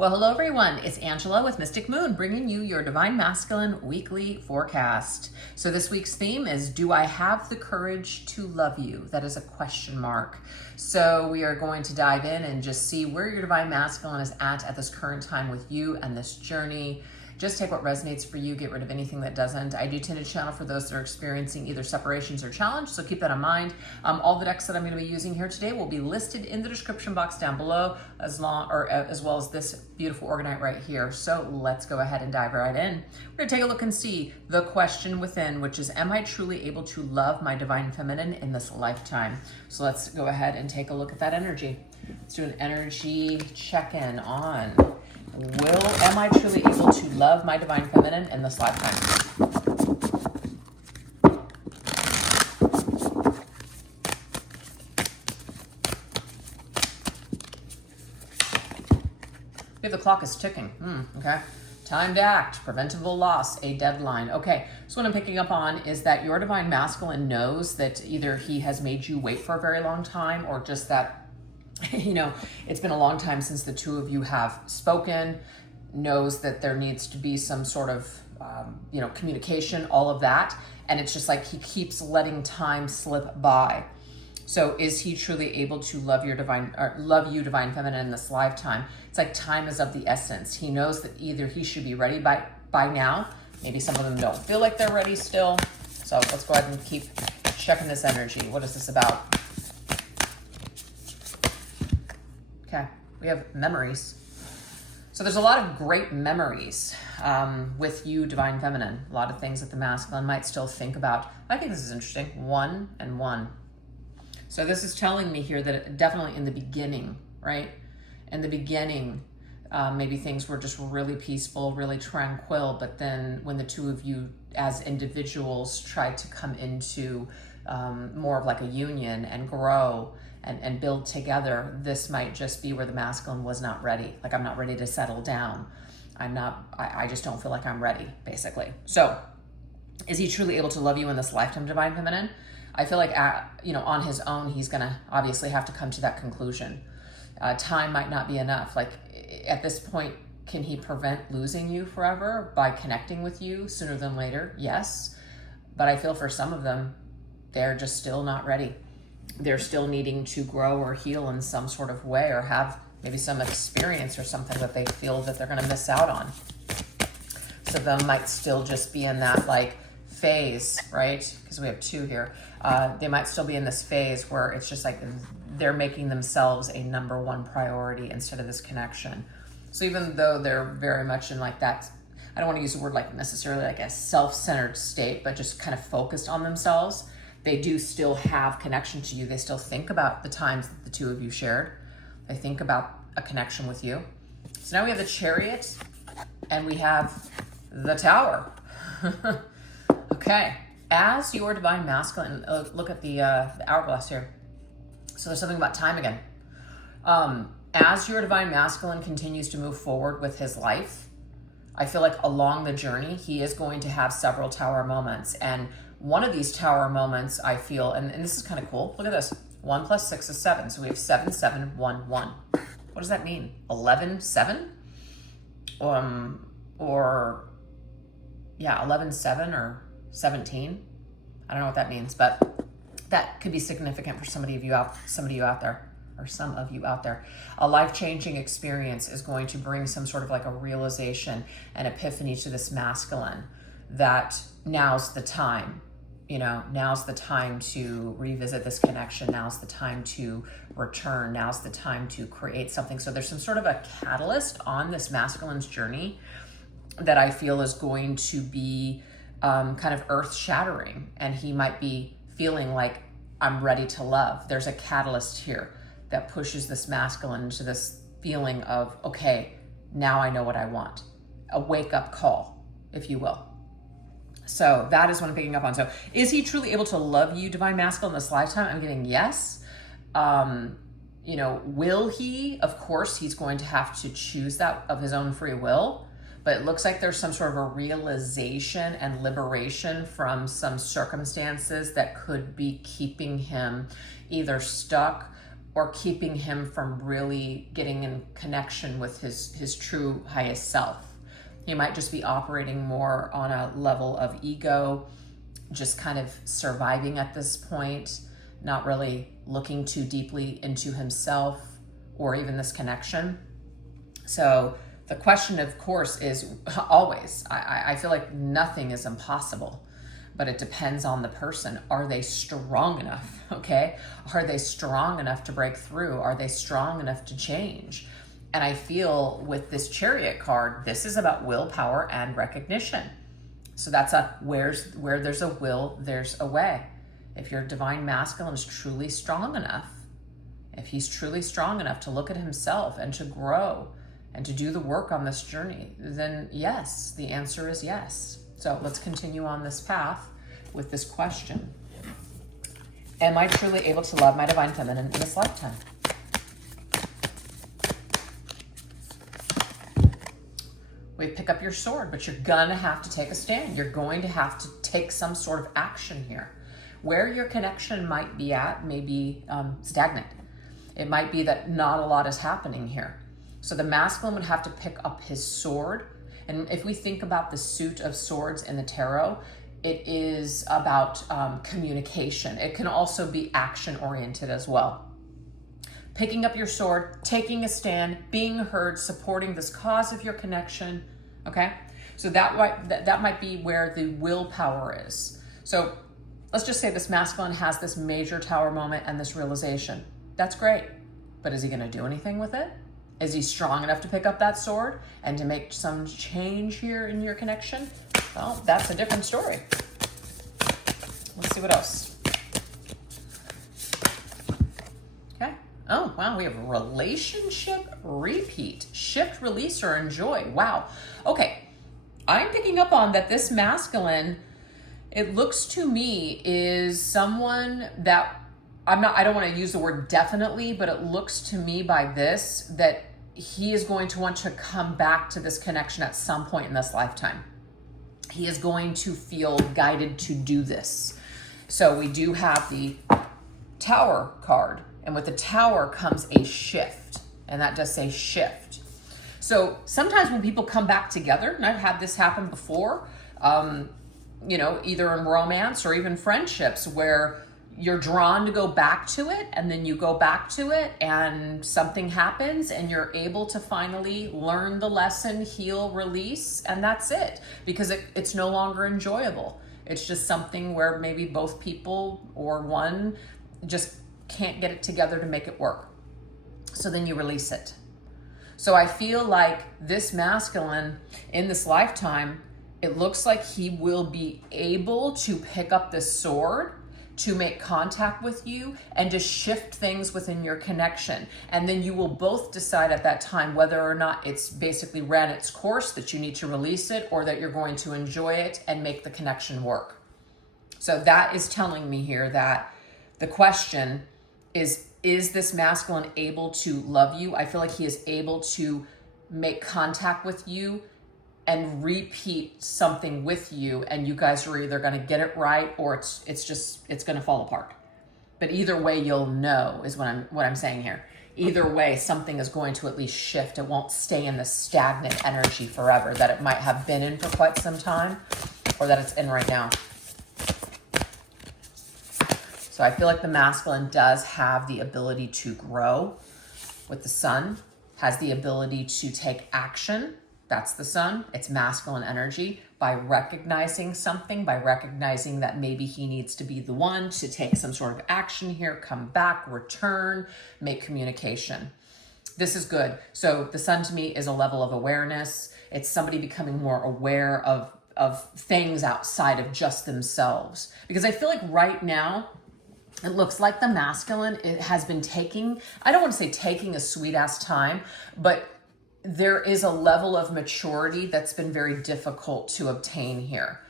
Well, hello everyone. It's Angela with Mystic Moon, bringing you your Divine Masculine weekly forecast. So this week's theme is, do I have the courage to love you? That is a question mark. So we are going to dive in and just see where your Divine Masculine is at this current time with you and this journey. Just take what resonates for you, get rid of anything that doesn't. I do tend to channel for those that are experiencing either separations or challenge, so keep that in mind. All the decks that I'm going to be using here today will be listed in the description box down below, as well as this beautiful orgonite right here. So let's go ahead and dive right in. We're going to take a look and see the question within, which is, am I truly able to love my divine feminine in this lifetime? So let's go ahead and take a look at that energy. Let's do an energy check-in on, am I truly able to love my divine feminine in this lifetime? We have the clock is ticking. Okay. Time to act, preventable loss, a deadline. Okay, so what I'm picking up on is that your divine masculine knows that either he has made you wait for a very long time, or just that, you know, it's been a long time since the two of you have spoken, knows that there needs to be some sort of, communication, all of that. And it's just like he keeps letting time slip by. So is he truly able to love you, divine feminine, in this lifetime? It's like time is of the essence. He knows that either he should be ready by now. Maybe some of them don't feel like they're ready still. So let's go ahead and keep checking this energy. What is this about? Okay, we have memories. So there's a lot of great memories with you, divine feminine. A lot of things that the masculine might still think about. I think this is interesting. 1 and 1. So this is telling me here that definitely in the beginning, right? In the beginning, maybe things were just really peaceful, really tranquil. But then when the two of you as individuals tried to come into more of like a union and grow and build together, this might just be where the masculine was not ready. Like, I'm not ready to settle down. I just don't feel like I'm ready, basically. So is he truly able to love you in this lifetime, divine feminine? I feel like, on his own, he's going to obviously have to come to that conclusion. Time might not be enough. Like, at this point, can he prevent losing you forever by connecting with you sooner than later? Yes. But I feel for some of them, they're just still not ready. They're still needing to grow or heal in some sort of way, or have maybe some experience or something that they feel that they're going to miss out on. So them might still just be in that like phase, right? Because we have 2 here. They might still be in this phase where it's just like they're making themselves a number 1 priority instead of this connection. So even though they're very much in like that, I don't want to use the word like necessarily like a self-centered state, but just kind of focused on themselves, they do still have connection to you. They still think about the times that the two of you shared. They think about a connection with you. So now we have the Chariot and we have the Tower. Okay, as your divine masculine, look at the hourglass here. So there's something about time again. As your divine masculine continues to move forward with his life, I feel like along the journey, he is going to have several Tower moments. And one of these Tower moments, I feel, and this is kind of cool. Look at this. 1 + 6 is 7. So we have 7, 7, 1, 1. What does that mean? 11, 7? 11, 7 or 17. I don't know what that means, but that could be significant for some of you out there. A life-changing experience is going to bring some sort of like a realization and epiphany to this masculine that now's the time. Now's the time to revisit this connection. Now's the time to return. Now's the time to create something. So there's some sort of a catalyst on this masculine's journey that I feel is going to be kind of earth-shattering. And he might be feeling like, I'm ready to love. There's a catalyst here that pushes this masculine into this feeling of, okay, now I know what I want. A wake-up call, if you will. So that is what I'm picking up on. So is he truly able to love you, divine masculine, in this lifetime? I'm getting yes. Will he? Of course, he's going to have to choose that of his own free will. But it looks like there's some sort of a realization and liberation from some circumstances that could be keeping him either stuck or keeping him from really getting in connection with his true highest self. He might just be operating more on a level of ego, just kind of surviving at this point, not really looking too deeply into himself or even this connection. So the question, of course, is always, I feel like nothing is impossible, but it depends on the person. Are they strong enough? Okay. Are they strong enough to break through? Are they strong enough to change? And I feel with this Chariot card, this is about willpower and recognition. So that's where there's a will, there's a way. If your divine masculine is truly strong enough, if he's truly strong enough to look at himself and to grow and to do the work on this journey, then yes, the answer is yes. So let's continue on this path with this question. Am I truly able to love my divine feminine in this lifetime? We pick up your sword, but you're gonna have to take a stand. You're going to have to take some sort of action here. Where your connection might be at may be stagnant. It might be that not a lot is happening here. So the masculine would have to pick up his sword. And if we think about the suit of swords in the tarot, it is about communication. It can also be action oriented as well. Picking up your sword, taking a stand, being heard, supporting this cause of your connection, okay? So that might be where the willpower is. So let's just say this masculine has this major tower moment and this realization. That's great, but is he gonna do anything with it? Is he strong enough to pick up that sword and to make some change here in your connection? Well, that's a different story. Let's see what else. Okay. Oh, wow, we have relationship repeat. Shift, release, or enjoy. Wow. Okay. I'm picking up on that this masculine, it looks to me, is someone that I don't want to use the word definitely, but it looks to me by this that he is going to want to come back to this connection at some point in this lifetime. He is going to feel guided to do this. So we do have the Tower card, and with the Tower comes a shift, and that does say shift. So sometimes when people come back together, and I've had this happen before, either in romance or even friendships, where you're drawn to go back to it, and then you go back to it and something happens and you're able to finally learn the lesson, heal, release, and that's it, because it's no longer enjoyable. It's just something where maybe both people or one just can't get it together to make it work. So then you release it. So I feel like this masculine in this lifetime, it looks like he will be able to pick up this sword to make contact with you and to shift things within your connection. And then you will both decide at that time whether or not it's basically ran its course, that you need to release it, or that you're going to enjoy it and make the connection work. So that is telling me here that the question is this masculine able to love you? I feel like he is able to make contact with you and repeat something with you, and you guys are either going to get it right or it's going to fall apart. But either way, you'll know is what I'm saying here. Either way, something is going to at least shift. It won't stay in the stagnant energy forever that it might have been in for quite some time, or that it's in right now. So I feel like the masculine does have the ability to grow with the sun, has the ability to take action. That's the sun. It's masculine energy, by recognizing something, by recognizing that maybe he needs to be the one to take some sort of action here, come back, return, make communication. This is good. So the sun to me is a level of awareness. It's somebody becoming more aware of things outside of just themselves. Because I feel like right now, it looks like the masculine, it has been taking, I don't want to say taking a sweet ass time, but there is a level of maturity that's been very difficult to obtain here.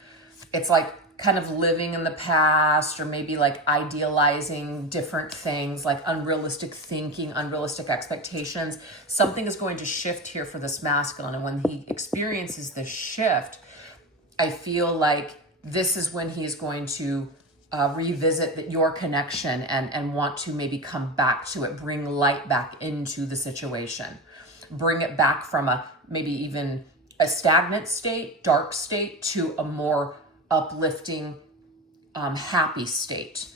It's like kind of living in the past, or maybe like idealizing different things, like unrealistic thinking, unrealistic expectations. Something is going to shift here for this masculine. And when he experiences this shift, I feel like this is when he is going to revisit your connection and want to maybe come back to it, bring light back into the situation, bring it back from maybe even a stagnant state, dark state, to a more uplifting, happy state.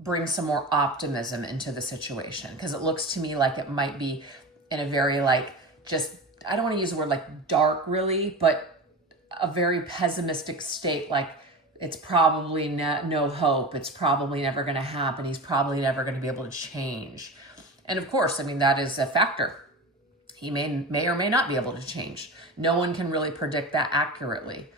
Bring some more optimism into the situation, because it looks to me like it might be in a very I don't want to use the word dark really, but a very pessimistic state, like it's probably no hope, it's probably never going to happen, he's probably never going to be able to change. And of course, I mean, that is a factor. He may or may not be able to change. No one can really predict that accurately.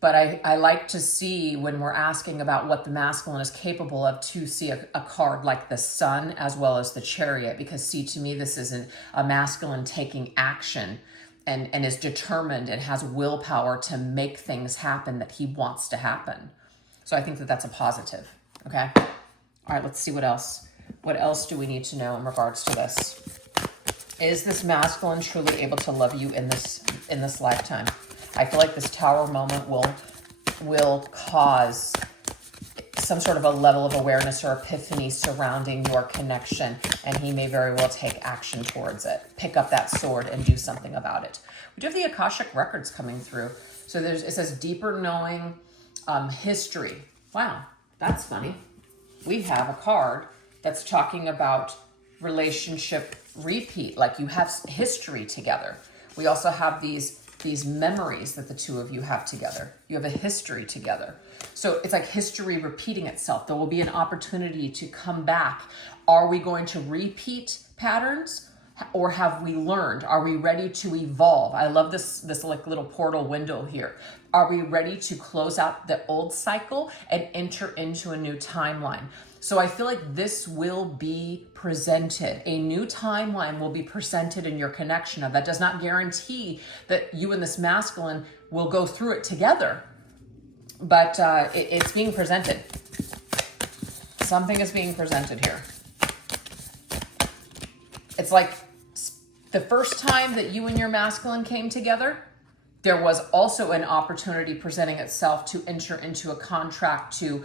But I like to see, when we're asking about what the masculine is capable of, to see a card like the Sun as well as the Chariot, because see, to me, this isn't a masculine taking action and is determined and has willpower to make things happen that he wants to happen. So I think that that's a positive, okay? All right, let's see what else. What else do we need to know in regards to this? Is this masculine truly able to love you in this lifetime? I feel like this Tower moment will cause some sort of a level of awareness or epiphany surrounding your connection, and he may very well take action towards it. Pick up that sword and do something about it. We do have the Akashic records coming through. So it says deeper knowing, history. Wow, that's funny. We have a card that's talking about relationship repeat, like you have history together. We also have these memories that the two of you have together. You have a history together. So it's like history repeating itself. There will be an opportunity to come back. Are we going to repeat patterns, or have we learned? Are we ready to evolve? I love this like little portal window here. Are we ready to close out the old cycle and enter into a new timeline? So I feel like this will be presented. A new timeline will be presented in your connection. Now, that does not guarantee that you and this masculine will go through it together, but it's being presented. Something is being presented here. It's like the first time that you and your masculine came together, there was also an opportunity presenting itself to enter into a contract to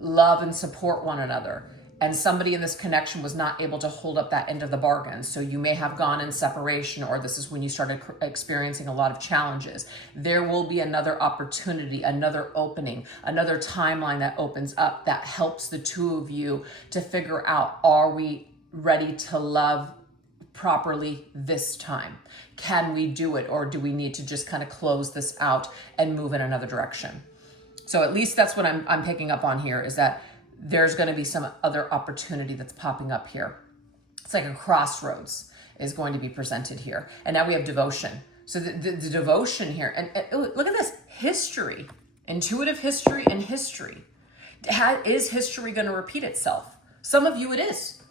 love and support one another. And somebody in this connection was not able to hold up that end of the bargain. So you may have gone in separation, or this is when you started experiencing a lot of challenges. There will be another opportunity, another opening, another timeline that opens up that helps the two of you to figure out, are we ready to love properly this time? Can we do it, or do we need to just kind of close this out and move in another direction? So at least that's what I'm picking up on here, is that there's going to be some other opportunity that's popping up here. It's like a crossroads is going to be presented here. And now we have devotion. So the devotion here, and look at this, history, intuitive history and history. Is history going to repeat itself? Some of you it is.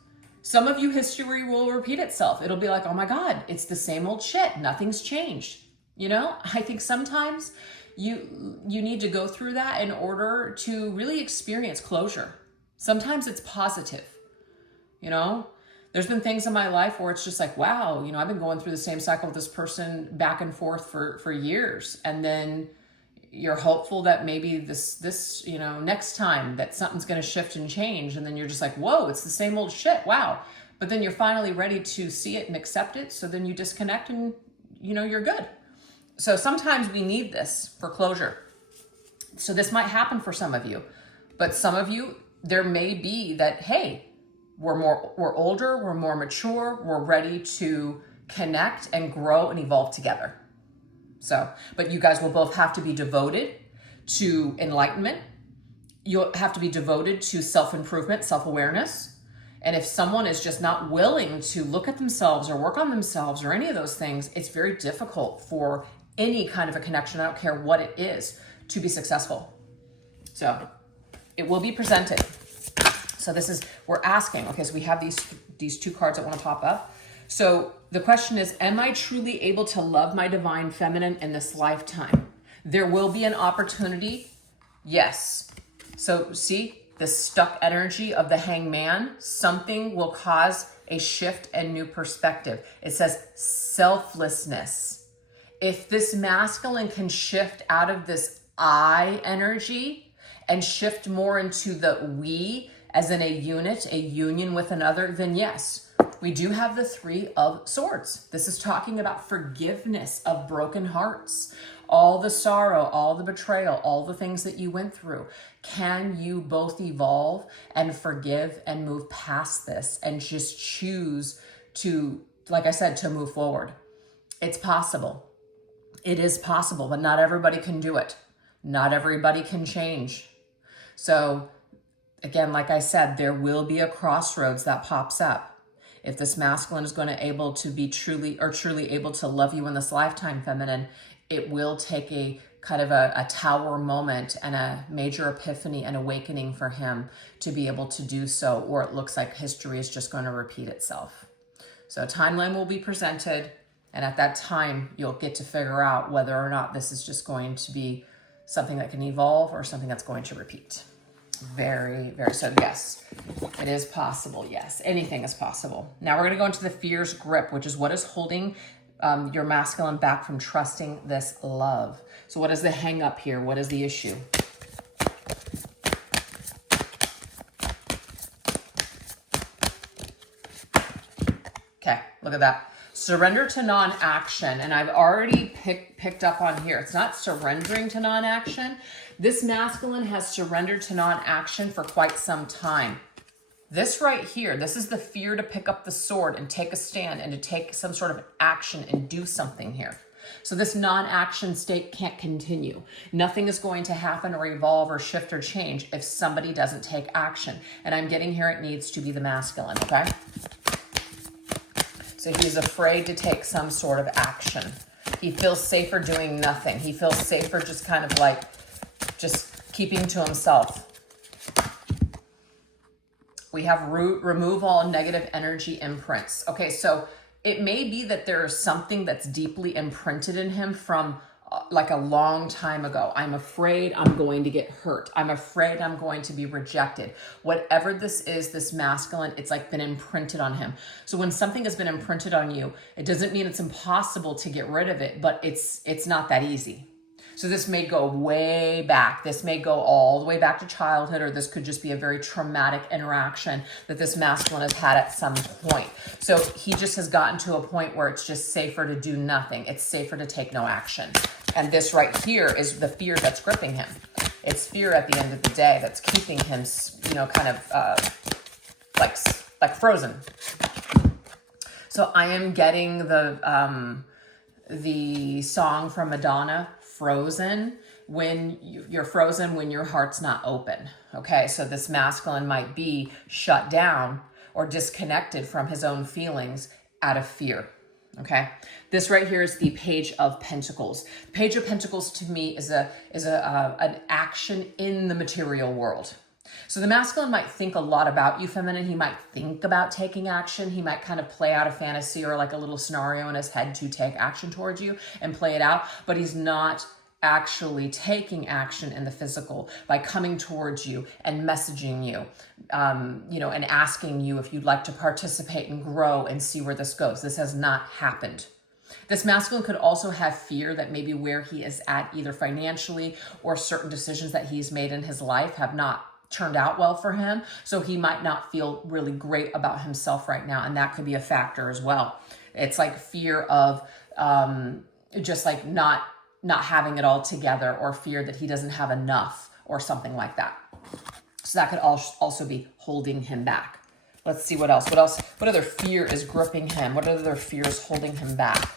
Some of you history will repeat itself. It'll be like, oh my God, it's the same old shit. Nothing's changed. You know, I think sometimes you need to go through that in order to really experience closure. Sometimes it's positive. You know, there's been things in my life where it's just like, wow, you know, I've been going through the same cycle with this person back and forth for years. And then you're hopeful that maybe this, you know, next time that something's going to shift and change. And then you're just like, whoa, it's the same old shit. Wow. But then you're finally ready to see it and accept it. So then you disconnect and, you know, you're good. So sometimes we need this for closure. So this might happen for some of you, but some of you, there may be that, hey, we're older, we're more mature, we're ready to connect and grow and evolve together. So, but you guys will both have to be devoted to enlightenment. You'll have to be devoted to self-improvement, self-awareness. And if someone is just not willing to look at themselves or work on themselves or any of those things, it's very difficult for any kind of a connection, I don't care what it is, to be successful. So it will be presented. So this is, we're asking, okay, so we have these two cards that want to pop up. So the question is, am I truly able to love my divine feminine in this lifetime? There will be an opportunity. Yes. So see the stuck energy of the hangman, something will cause a shift and new perspective. It says selflessness. If this masculine can shift out of this I energy and shift more into the we, as in a unit, a union with another, then yes, we do have the Three of Swords. This is talking about forgiveness of broken hearts, all the sorrow, all the betrayal, all the things that you went through. Can you both evolve and forgive and move past this and just choose to, like I said, to move forward? It's possible. It is possible, but not everybody can do it. Not everybody can change. So again, like I said, there will be a crossroads that pops up. If this masculine is going to able to be truly able to love you in this lifetime, feminine, it will take a kind of a tower moment and a major epiphany and awakening for him to be able to do so, or it looks like history is just going to repeat itself. So a timeline will be presented, and at that time, you'll get to figure out whether or not this is just going to be something that can evolve or something that's going to repeat. Very, very, so yes, it is possible. Yes, anything is possible. Now we're going to go into the fear's grip, which is what is holding your masculine back from trusting this love. So what is the hang up here? What is the issue? Okay, look at that. Surrender to non-action. And I've already picked up on here. It's not surrendering to non-action. This masculine has surrendered to non-action for quite some time. This right here, this is the fear to pick up the sword and take a stand and to take some sort of action and do something here. So this non-action state can't continue. Nothing is going to happen or evolve or shift or change if somebody doesn't take action. And I'm getting here, it needs to be the masculine, okay? So he's afraid to take some sort of action. He feels safer doing nothing. He feels safer just kind of like just keeping to himself. We have remove all negative energy imprints. Okay, so it may be that there is something that's deeply imprinted in him from like a long time ago. I'm afraid I'm going to get hurt. I'm afraid I'm going to be rejected. Whatever this is, this masculine, it's like been imprinted on him. So when something has been imprinted on you, it doesn't mean it's impossible to get rid of it, but it's not that easy. So this may go way back. This may go all the way back to childhood, or this could just be a very traumatic interaction that this masculine has had at some point. So he just has gotten to a point where it's just safer to do nothing. It's safer to take no action. And this right here is the fear that's gripping him. It's fear at the end of the day that's keeping him, you know, kind of like frozen. So I am getting the song from Madonna, Frozen, when you're frozen, when your heart's not open. Okay, so this masculine might be shut down or disconnected from his own feelings out of fear. Okay, this right here is the Page of Pentacles. The Page of Pentacles to me is an action in the material world. So the masculine might think a lot about you, feminine. He might think about taking action. He might kind of play out a fantasy or like a little scenario in his head to take action towards you and play it out, but he's not actually taking action in the physical by coming towards you and messaging you, you know, and asking you if you'd like to participate and grow and see where this goes. This has not happened. This masculine could also have fear that maybe where he is at, either financially or certain decisions that he's made in his life, have not turned out well for him. So he might not feel really great about himself right now. And that could be a factor as well. It's like fear of just like not having it all together, or fear that he doesn't have enough or something like that. So that could also be holding him back. Let's see what else. What other fear is gripping him? What other fear is holding him back?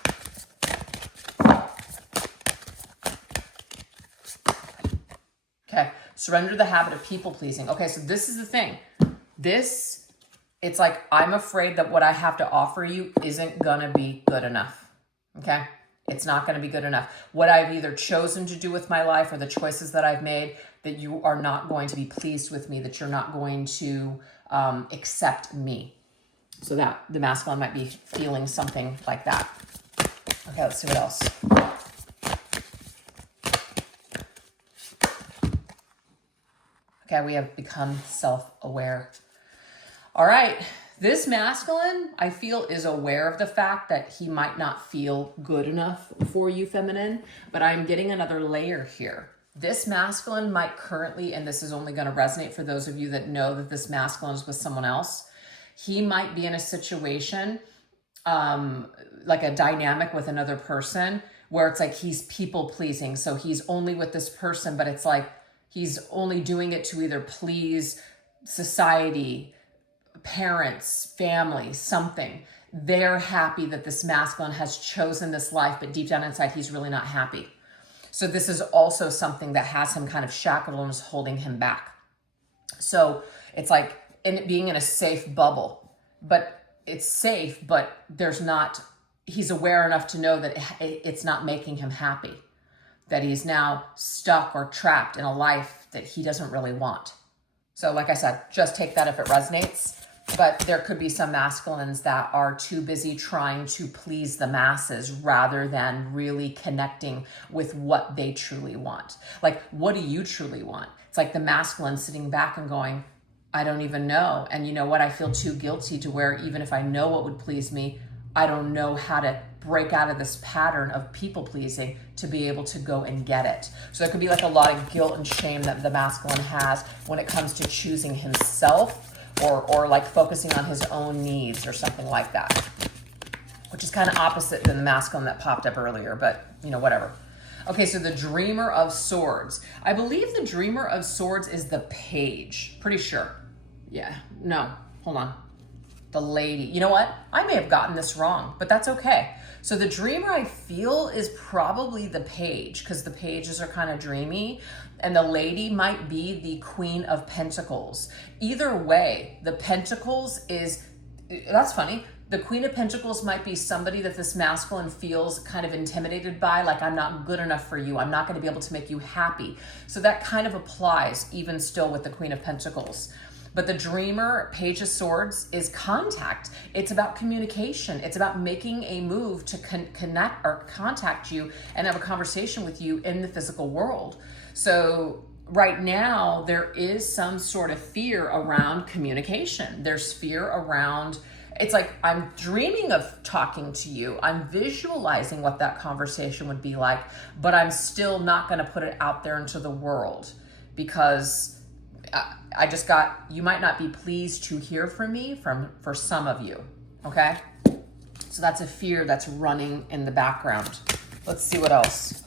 Okay, surrender the habit of people pleasing. Okay, so this is the thing. It's like, I'm afraid that what I have to offer you isn't gonna be good enough. Okay, it's not gonna be good enough. What I've either chosen to do with my life or the choices that I've made, that you are not going to be pleased with me, that you're not going to accept me. So that the masculine might be feeling something like that. Okay, let's see what else. Okay, we have become self-aware. All right, this masculine, I feel, is aware of the fact that he might not feel good enough for you, feminine, but I'm getting another layer here. This masculine might currently, and this is only going to resonate for those of you that know that this masculine is with someone else, he might be in a situation, like a dynamic with another person where it's like he's people pleasing. So he's only with this person, but it's like he's only doing it to either please society, parents, family, something. They're happy that this masculine has chosen this life, but deep down inside, he's really not happy. So this is also something that has him kind of shackled and is holding him back. So it's like being in a safe bubble, but it's safe, but he's aware enough to know that it's not making him happy, that he's now stuck or trapped in a life that he doesn't really want. So like I said, just take that if it resonates. But there could be some masculines that are too busy trying to please the masses rather than really connecting with what they truly want. Like, what do you truly want? It's like the masculine sitting back and going, I don't even know. And you know what? I feel too guilty to where even if I know what would please me, I don't know how to break out of this pattern of people pleasing to be able to go and get it. So there could be like a lot of guilt and shame that the masculine has when it comes to choosing himself or like focusing on his own needs or something like that, which is kind of opposite than the masculine that popped up earlier, but you know, whatever. Okay, so the Dreamer of Swords. I believe the Dreamer of Swords is the Page. Pretty sure. Yeah, no, hold on. The Lady. You know what? I may have gotten this wrong, but that's okay. So the Dreamer, I feel, is probably the Page, because the Pages are kind of dreamy, and the Lady might be the Queen of Pentacles. Either way, the Pentacles is, that's funny. The Queen of Pentacles might be somebody that this masculine feels kind of intimidated by, like, I'm not good enough for you. I'm not going to be able to make you happy. So that kind of applies even still with the Queen of Pentacles. But the Dreamer, Page of Swords, is contact. It's about communication. It's about making a move to connect or contact you and have a conversation with you in the physical world. So right now, there is some sort of fear around communication. There's fear around, it's like, I'm dreaming of talking to you. I'm visualizing what that conversation would be like, but I'm still not going to put it out there into the world because you might not be pleased to hear from me for some of you, okay? So that's a fear that's running in the background. Let's see what else.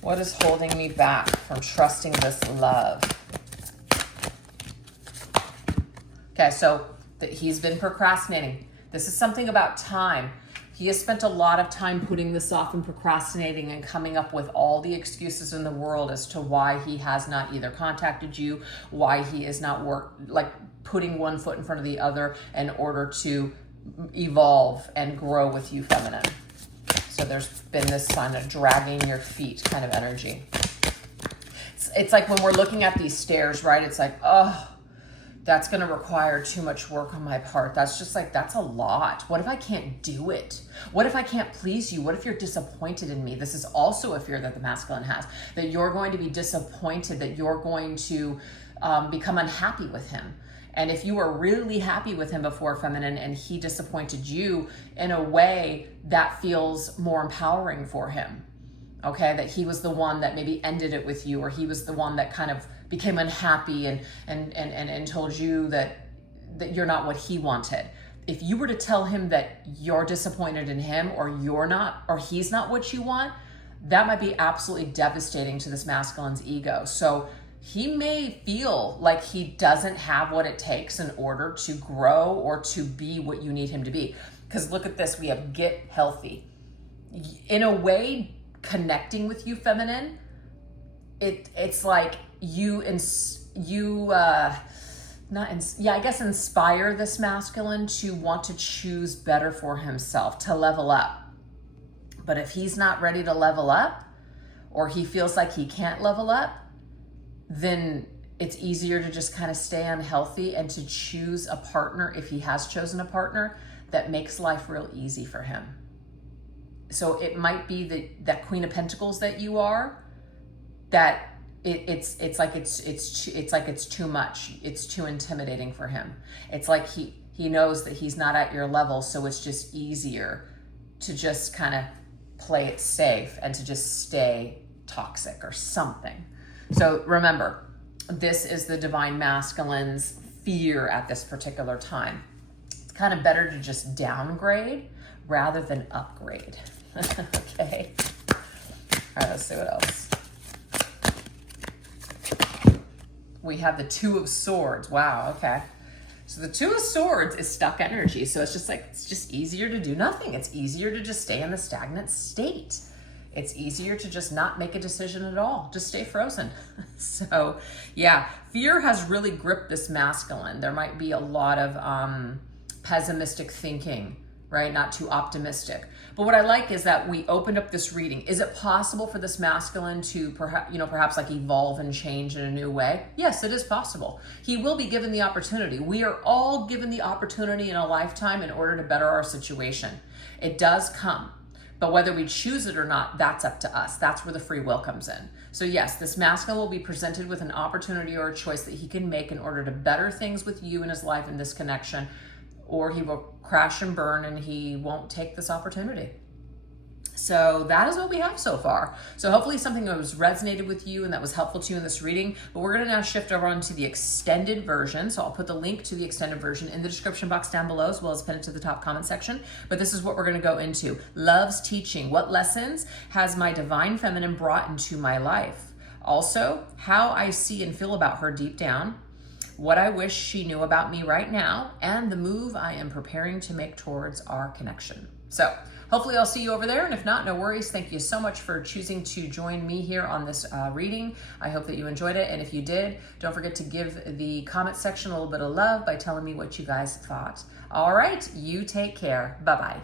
What is holding me back from trusting this love? Okay, so he's been procrastinating. This is something about time. He has spent a lot of time putting this off and procrastinating and coming up with all the excuses in the world as to why he has not either contacted you, why he is not putting one foot in front of the other in order to evolve and grow with you, feminine. So there's been this kind of dragging your feet kind of energy. It's like when we're looking at these stairs, right? It's like, oh, that's going to require too much work on my part. That's just like, that's a lot. What if I can't do it? What if I can't please you? What if you're disappointed in me? This is also a fear that the masculine has, that you're going to be disappointed, that you're going to become unhappy with him. And if you were really happy with him before, feminine, and he disappointed you in a way that feels more empowering for him, okay? That he was the one that maybe ended it with you, or he was the one that kind of became unhappy and told you that you're not what he wanted. If you were to tell him that you're disappointed in him, or you're not, or he's not what you want, that might be absolutely devastating to this masculine's ego. So he may feel like he doesn't have what it takes in order to grow or to be what you need him to be. Because look at this, we have get healthy. In a way, connecting with you, feminine, it's like inspire this masculine to want to choose better for himself, to level up. But if he's not ready to level up, or he feels like he can't level up, then it's easier to just kind of stay unhealthy and to choose a partner, if he has chosen a partner, that makes life real easy for him. So it might be that Queen of Pentacles that you are, that it's like it's too much. It's too intimidating for him. It's like he knows that he's not at your level, so it's just easier to just kind of play it safe and to just stay toxic or something. So remember, this is the divine masculine's fear at this particular time. It's kind of better to just downgrade rather than upgrade. Okay. All right, let's see what else. We have the Two of Swords. Wow, okay. So the Two of Swords is stuck energy. So it's just like, it's just easier to do nothing. It's easier to just stay in the stagnant state. It's easier to just not make a decision at all. Just stay frozen. So yeah, fear has really gripped this masculine. There might be a lot of pessimistic thinking, right? Not too optimistic. But what I like is that we opened up this reading. Is it possible for this masculine to perhaps like evolve and change in a new way? Yes, it is possible. He will be given the opportunity. We are all given the opportunity in a lifetime in order to better our situation. It does come. But whether we choose it or not, that's up to us. That's where the free will comes in. So yes, this masculine will be presented with an opportunity or a choice that he can make in order to better things with you in his life in this connection, or he will crash and burn and he won't take this opportunity. So that is what we have so far. So hopefully something that was resonated with you and that was helpful to you in this reading. But we're going to now shift over onto the extended version. So I'll put the link to the extended version in the description box down below, as well as pin it to the top comment section. But this is what we're going to go into. Love's teaching. What lessons has my divine feminine brought into my life? Also, how I see and feel about her deep down, what I wish she knew about me right now, and the move I am preparing to make towards our connection. So hopefully I'll see you over there. And if not, no worries. Thank you so much for choosing to join me here on this reading. I hope that you enjoyed it. And if you did, don't forget to give the comment section a little bit of love by telling me what you guys thought. All right, you take care. Bye-bye.